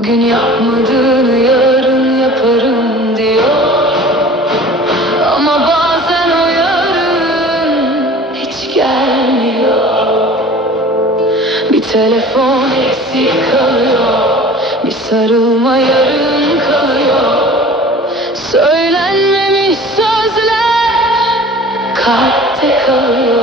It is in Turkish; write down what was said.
Bugün yapmadığını yarın yaparım diyor. Ama bazen o yarın hiç gelmiyor. Bir telefon eksik kalıyor, bir sarılma yarım kalıyor. Söylenmemiş sözler kalpte kalıyor.